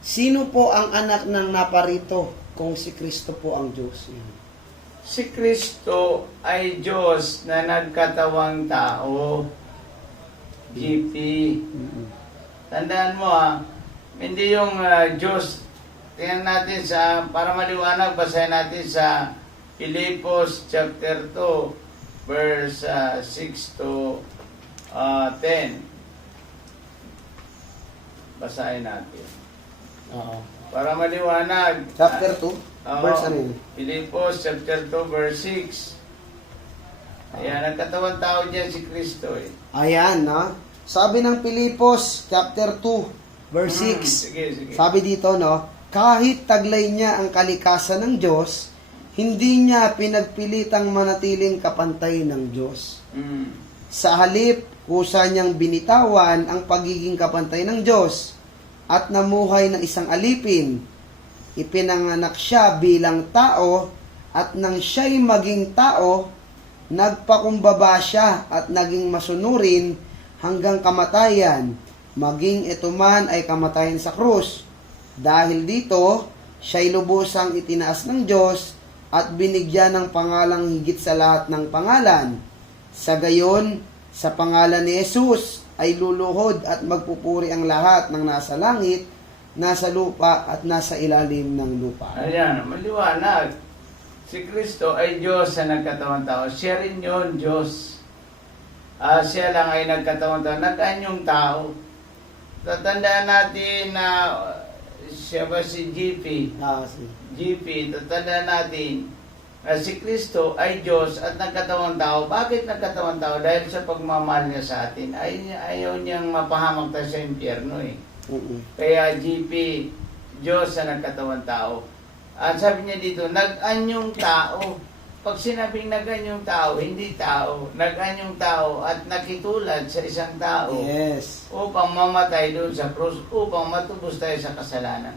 Sino po ang anak ng naparito kung si Kristo po ang Diyos? Si Kristo ay Diyos na nagkatawang tao. GP. Tandaan mo hindi yung Diyos. Tingnan natin para maliwanag, basahin natin sa Filipos chapter 2, verse 6 to 10. Basahin natin. Oo. Para maliwanag. Chapter 2, verse ano yun? Filipos chapter 2, verse 6. Ayan, nagkatawang tao dyan si Kristo eh. Ayan, no? Sabi ng Filipos, chapter 2, verse 6. Sige. Sabi dito, no? Kahit taglay niya ang kalikasan ng Diyos, hindi niya pinagpilitang manatiling kapantay ng Diyos. Sa halip, kusa niyang binitawan ang pagiging kapantay ng Diyos at namuhay ng isang alipin. Ipinanganak siya bilang tao at nang siya'y maging tao, nagpakumbaba siya at naging masunurin hanggang kamatayan, maging ito man ay kamatayan sa krus. Dahil dito, siya'y lubusang itinaas ng Diyos at binigyan ng pangalang higit sa lahat ng pangalan. Sa gayon, sa pangalan ni Jesus ay luluhod at magpupuri ang lahat ng nasa langit, nasa lupa at nasa ilalim ng lupa. Ayan, maliwanag. Si Kristo ay Diyos na nagkatawang tao. Siya rin yun, Diyos. Siya lang ay nagkatawang tao. Nag-anyong tao. Tatandaan natin na siya ba si GP? GP, tatandaan natin na si Kristo ay Diyos at nagkatawang tao. Bakit nagkatawang tao? Dahil sa pagmamahal niya sa atin. Ayaw niyang mapahamak tayo sa impyerno eh. Kaya GP, Diyos na nagkatawang tao. At sabi niya dito, nag-anyong tao. Pag sinabing nag-anyong tao, hindi tao. Nag-anyong tao at nakitulad sa isang tao. Yes. Upang mamatay doon sa krus, upang matubos tayo sa kasalanan.